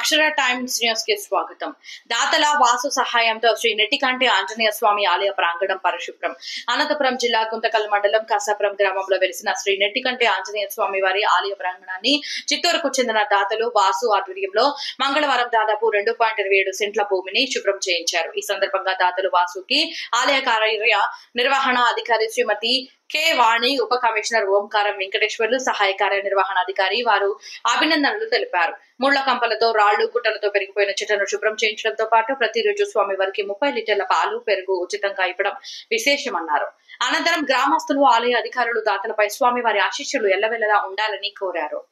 అక్షర times news కి స్వాగతం. దాతల వాసు సహాయంతో శ్రీ నెట్టికంటి ఆంజనేయ స్వామి ఆలయ ప్రాంగణం పరిశుభ్రం. అనంతపురం జిల్లా గుంతకల్ మండలం కాసాపురం గ్రామంలో వెలిసిన శ్రీ నెట్టికంటి ఆంజనేయ స్వామి వారి ఆలయ ప్రాంగణాన్ని చిత్తూరుకు చెందిన దాతలు వాసు ఆధ్వర్యంలో మంగళవారం దాదాపు 2.27 సెంట్ల భూమిని శుభ్రం చేయించారు. ఈ సందర్భంగా దాతలు వాసుకి ఆలయ కార్య నిర్వహణ అధికారి శ్రీమతి కె వాణి, ఉప కమిషనర్ ఓంకారం వెంకటేశ్వర్లు, సహాయ కార్యనిర్వహణాధికారి వారు అభినందనలు తెలిపారు. ముళ్ల కంపలతో రాళ్లు గుట్టలతో పెరిగిపోయిన చెట్లను శుభ్రం చేయించడంతో పాటు ప్రతిరోజు స్వామి వారికి 30 లీటర్ల పాలు, పెరుగు ఉచితంగా ఇవ్వడం విశేషమన్నారు. అనంతరం గ్రామస్తులు, ఆలయ అధికారులు దాతలపై స్వామి వారి ఆశీస్సులు ఎల్లవెల్లలా ఉండాలని కోరారు.